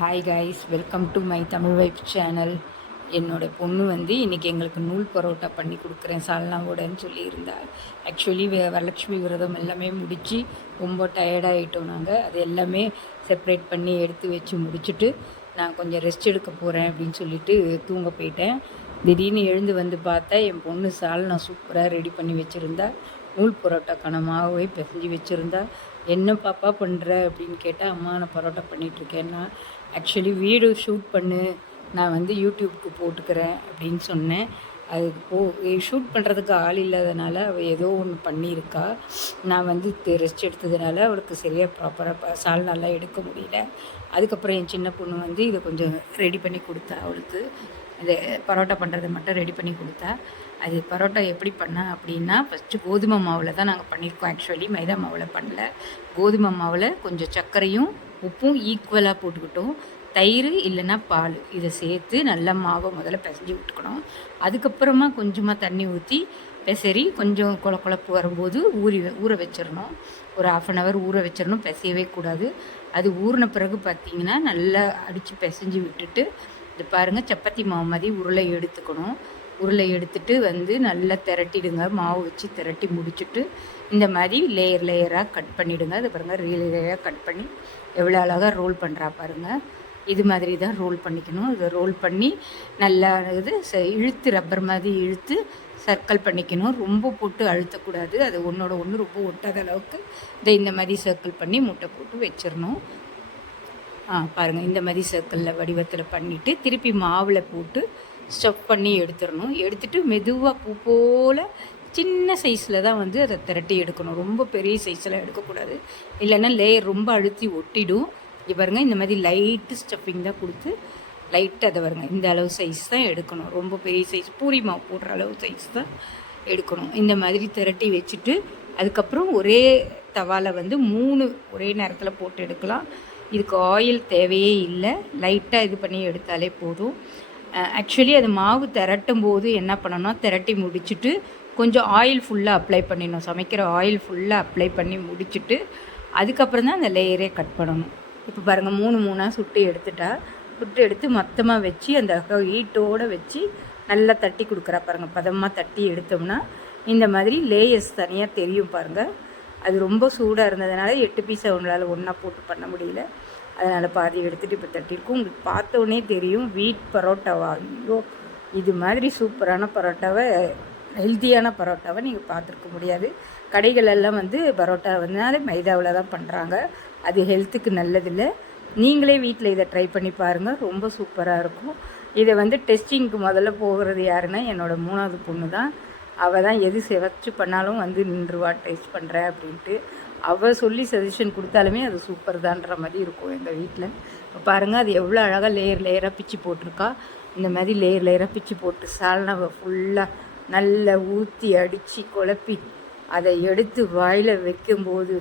Hi guys welcome to my Tamil wife channel என்னோட பொண்ணு வந்து இன்றைக்கி எங்களுக்கு நூல் பரோட்டா பண்ணி கொடுக்குறேன் சால்னாவோடன்னு சொல்லியிருந்தாள். ஆக்சுவலி வரலட்சுமி விரதம் எல்லாமே முடித்து ரொம்ப டயர்டாகிட்டோம் நாங்கள் அது எல்லாமே செப்ரேட் பண்ணி எடுத்து வச்சு முடிச்சுட்டு நான் கொஞ்சம் ரெஸ்ட் எடுக்க போகிறேன் அப்படின்னு சொல்லிட்டு தூங்க போயிட்டேன். திடீர்னு எழுந்து வந்து பார்த்தா என் பொண்ணு சால்னா சூப்பராக ரெடி பண்ணி வச்சுருந்தா. நூல் பரோட்டாக்கான மாவை பிசைஞ்சு வச்சுருந்தா. என்ன பாப்பா பண்ணுற அப்படின்னு கேட்டால் அம்மா நான் பரோட்டா பண்ணிகிட்ருக்கேன்னா ஆக்சுவலி வீடியோ ஷூட் பண்ணு. நான் வந்து யூடியூப்க்கு போட்டுக்கிறேன். அப்படின்னு சொன்னேன். அது போ ஷூட் பண்ணுறதுக்கு ஆள் இல்லாதனால அவள் ஏதோ ஒன்று பண்ணியிருக்கா. நான் வந்து ரெஸ்ட் எடுத்ததுனால அவளுக்கு சரியாக ப்ராப்பராக சால் நல்லா எடுக்க முடியல. அதுக்கப்புறம் என் சின்ன பொண்ணு வந்து இதை கொஞ்சம் ரெடி பண்ணி கொடுத்தா அவளுக்கு. இது பரோட்டா பண்ணுறதை மட்டும் ரெடி பண்ணி கொடுத்தா அது பரோட்டா எப்படி பண்ணேன் அப்படின்னா ஃபஸ்ட்டு கோதுமை மாவில் தான் நாங்கள் பண்ணியிருக்கோம் ஆக்சுவலி மைதா மாவில் பண்ணல. கோதுமை மாவில் கொஞ்சம் சர்க்கரையும் உப்பும் ஈக்குவலாக போட்டுக்கிட்டோம். தயிர் இல்லைன்னா பால். இதை சேர்த்து நல்லா மாவை முதல்ல பிசைஞ்சு விட்டுக்கணும். அதுக்கப்புறமா கொஞ்சமாக தண்ணி ஊற்றி பெசரி கொஞ்சம் குழ குழப்பு வரும்போது ஊறி ஊற வச்சிடணும். ஒரு ஆஃப் அன் ஹவர் ஊற வச்சிடணும். பிசையவே கூடாது. அது ஊறின பிறகு பார்த்திங்கன்னா நல்லா அடித்து பிசைஞ்சு விட்டுட்டு இது பாருங்கள் சப்பாத்தி மாவு மாதிரி உருளை எடுத்துக்கணும். உருளை எடுத்துட்டு வந்து நல்லா திரட்டிடுங்க. மாவு வச்சு திரட்டி முடிச்சுட்டு இந்த மாதிரி லேயர் லேயராக கட் பண்ணிவிடுங்க அது பாருங்கள் லேயராக கட் பண்ணி எவ்வளோ அழகாக ரோல் பண்ணுறா பாருங்கள் இது மாதிரி தான் ரோல் பண்ணிக்கணும். இதை ரோல் பண்ணி நல்லா இது இழுத்து ரப்பர் மாதிரி இழுத்து சர்க்கிள் பண்ணிக்கணும். ரொம்ப போட்டு அழுத்தக்கூடாது. அது ஒன்றோட ஒன்று ரொம்ப ஒட்டாத அளவுக்கு இதை இந்த மாதிரி சர்க்கிள் பண்ணி முட்டை போட்டு வச்சிடணும். பாருங்கள் இந்த மாதிரி சர்க்கிளில் வடிவத்தில் பண்ணிவிட்டு திருப்பி மாவில் போட்டு ஸ்டப் பண்ணி எடுத்துடணும். எடுத்துகிட்டு மெதுவாக பூ போல் சின்ன சைஸில் தான் வந்து அதை திரட்டி எடுக்கணும். ரொம்ப பெரிய சைஸில் எடுக்கக்கூடாது. இல்லைன்னா லேயர் ரொம்ப அழுத்தி ஒட்டிடும். இங்கே பாருங்கள் இந்த மாதிரி லைட்டு ஸ்டப்பிங் தான் கொடுத்து லைட்டு அதை பாருங்கள் இந்த அளவு சைஸ் தான் எடுக்கணும். ரொம்ப பெரிய சைஸ் பூரி மாவு போடுற அளவு சைஸ் தான் எடுக்கணும். இந்த மாதிரி திரட்டி வச்சுட்டு அதுக்கப்புறம் ஒரே தவாவில் வந்து மூணு ஒரே நேரத்தில் போட்டு எடுக்கலாம். இதுக்கு ஆயில் தேவையே இல்லை. லைட்டாக இது பண்ணி எடுத்தாலே போதும். ஆக்சுவலி அது மாவு திரட்டும் போது என்ன பண்ணணும்னா திரட்டி முடிச்சுட்டு கொஞ்சம் ஆயில் ஃபுல்லாக அப்ளை பண்ணிடணும். சமைக்கிற ஆயில் ஃபுல்லாக அப்ளை பண்ணி முடிச்சுட்டு அதுக்கப்புறம் தான் அந்த லேயரே கட் பண்ணணும். இப்போ பாருங்கள் மூணு மூணாக சுட்டு எடுத்துட்டா சுட்டு எடுத்து மொத்தமாக வச்சு அந்த ஹீட்டோடு வச்சு நல்லா தட்டி கொடுக்குறா பாருங்கள் பதமாக தட்டி எடுத்தோம்னா இந்த மாதிரி லேயர்ஸ் தனியாக தெரியும் பாருங்கள் அது ரொம்ப சூடாக இருந்ததுனால எட்டு பீஸை உங்களால் ஒன்றா போட்டு பண்ண முடியல. அதனால் பாதி எடுத்துகிட்டு இப்போ தட்டியிருக்கோம். உங்களுக்கு பார்த்தோன்னே தெரியும் வீட் பரோட்டாவா? ஐயோ இது மாதிரி சூப்பரான பரோட்டாவை ஹெல்த்தியான பரோட்டாவை நீங்கள் பார்த்துருக்க முடியாது. கடைகளெல்லாம் வந்து பரோட்டா வந்தாலே மைதாவில் தான் பண்ணுறாங்க அது ஹெல்த்துக்கு நல்லதில்லை. நீங்களே வீட்டில் இதை ட்ரை பண்ணி பாருங்கள் ரொம்ப சூப்பராக இருக்கும். இதை வந்து டெஸ்டிங்க்கு முதல்ல போகிறது யாருன்னா என்னோடய மூணாவது பொண்ணு தான் அவள் தான் எது செவச்சு பண்ணாலும் வந்து நின்றுவா டேஸ்ட் பண்ணுறேன் அப்படின்ட்டு அவள் சொல்லி சஜஷன் கொடுத்தாலுமே அது சூப்பர் தான்ற மாதிரி இருக்கும் எங்கள் வீட்டில் இப்போ பாருங்கள் அது எவ்வளோ அழகாக லேயர் லேயராக பிச்சு போட்டிருக்கா. இந்த மாதிரி லேயர் லேயராக பிச்சு போட்டு சால்னாவை ஃபுல்லாக நல்லா ஊற்றி அடித்து குழப்பி அதை எடுத்து வாயில் வைக்கும்போது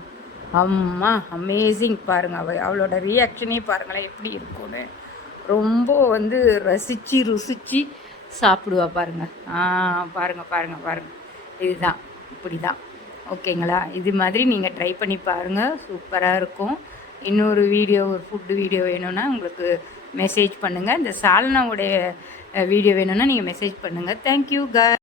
அம்மா அமேசிங் பாருங்கள் அவள் அவளோட ரியாக்ஷனே பாருங்களேன் எப்படி இருக்கும்னு. ரொம்ப வந்து ரசித்து ருசித்து சாப்பிடுவா பாருங்கள் ஆ பாருங்கள் பாருங்கள் பாருங்கள் இதுதான் இப்படி தான் ஓகேங்களா? இது மாதிரி நீங்கள் ட்ரை பண்ணி பாருங்கள் சூப்பராக இருக்கும். இன்னொரு வீடியோ ஒரு ஃபுட்டு வீடியோ வேணும்னா உங்களுக்கு மெசேஜ் பண்ணுங்கள் இந்த சால்னாவுடைய வீடியோ வேணும்னா நீங்கள் மெசேஜ் பண்ணுங்கள் தேங்க்யூ க